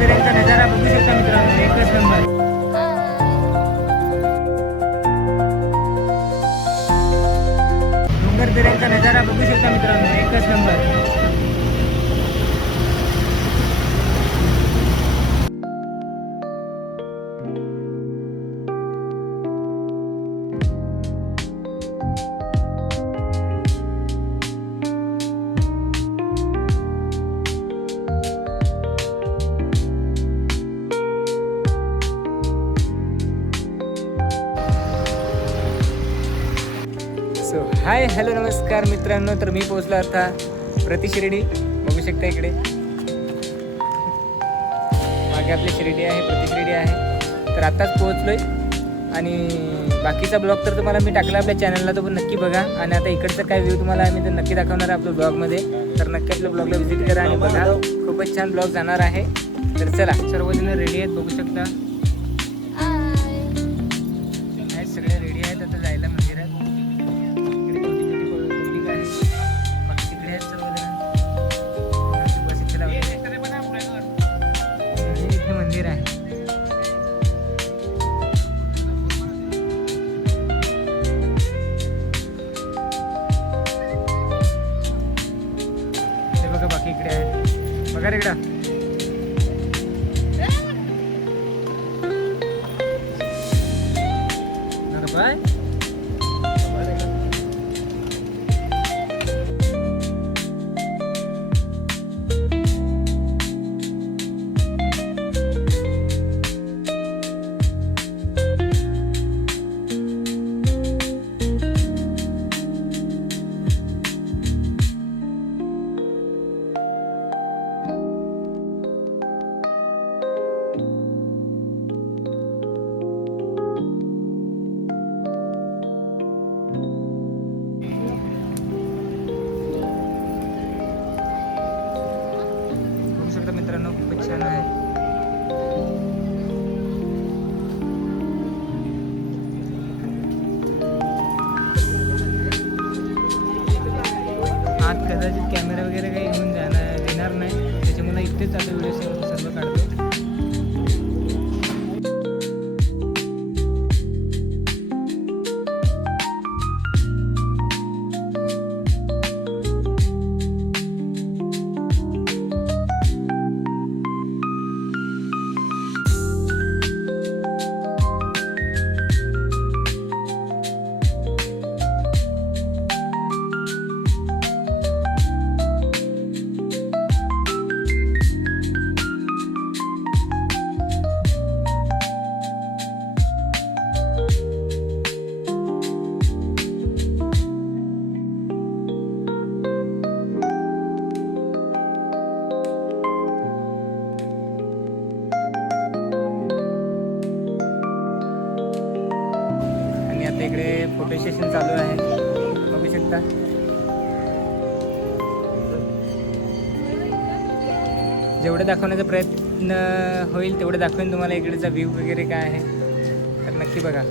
दऱ्यांचा नजारा बघू शकता मित्रांनो, एकच नंबर. डोंगर दऱ्यांचा नजारा बघू शकता मित्रांनो, एकच नंबर. सो हाय हॅलो नमस्कार मित्रांनो, तर मी पोहोचलो आता प्रति शिर्डी. बघू शकता इकडे मागे आपली शिर्डी आहे, प्रति शिर्डी आहे. तर आत्ताच पोहोचलोय आणि बाकीचा ब्लॉग तर तुम्हाला मी टाकला आपल्या चॅनलला, तो पण नक्की बघा. आणि आता इकडचं काय व्ह्यू तुम्हाला आम्ही तर नक्की दाखवणार आहे आपल्या ब्लॉगमध्ये. तर नक्की आपल्या ब्लॉगला व्हिजिट करा आणि बघा, खूपच छान ब्लॉग जाणार आहे. तर चला, सर्वजण रेडी आहेत, बघू शकता सगळे रेडी आहेत आता जायला मंदिरात. मंदिर आहे. हे बघा बाकी इकडे आहे, बघा रेगडा. बाय. मित्रांनो खूपच छान आहे. आत कदाचित कॅमेरा वगैरे काही घेऊन येणार नाही, त्याच्यामुळे इथेच आता व्हिडिओ सर्व काढतो. आता इकडे फोटो सेशन चालू आहे, बघू शकता. जेवढं दाखवण्याचा प्रयत्न होईल तेवढं दाखवेन तुम्हाला इकडेचा व्ह्यू वगैरे काय आहे, तर नक्की बघा.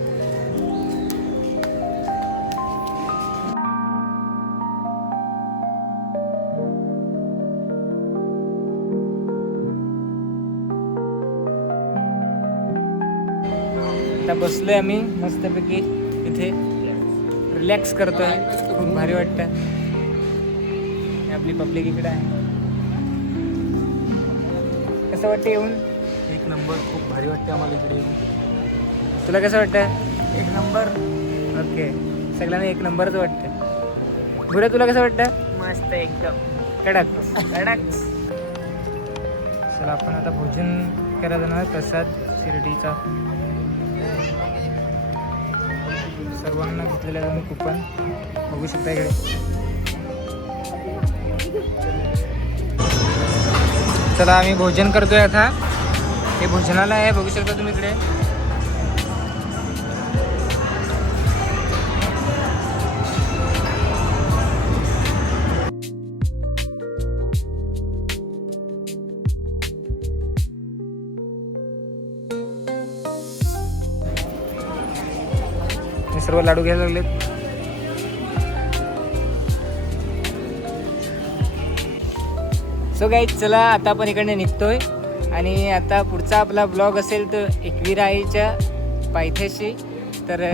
आता बसलोय आम्ही मस्तपैकी इथे, रिलॅक्स करतोय, खूप भारी वाटतं. आपली पब्लिक इकडे आहे. कसं वाटतं येऊन? एक नंबर, खूप भारी वाटते आम्हाला इकडे येऊन. तुला कसं वाटतं? एक नंबर. ओके, सगळ्यांना एक नंबरच वाटतं. गुरु तुला कसं वाटतं? मस्त, एकदम कडक कडक. चला आपण आता भोजन करायला जाणार, प्रसाद शिर्डीचा. सर्वांना घेतलेलं आहे मी कुपन, बघू शकता इकडे. चला आम्ही भोजन करतोय आता. हे भोजनालय आहे, बघू शकता तुम्ही इकडे. हे सर्व लाडू घ्यायला लागलेत. सो गाईज चला आता आपण इकडे निघतोय. आणि आता पुढचा आपला ब्लॉग असेल तर एकविराईच्या पायथ्याशी. तर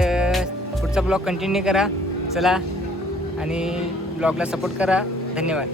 पुढचा ब्लॉग कंटिन्यू करा. चला आणि ब्लॉगला सपोर्ट करा. धन्यवाद.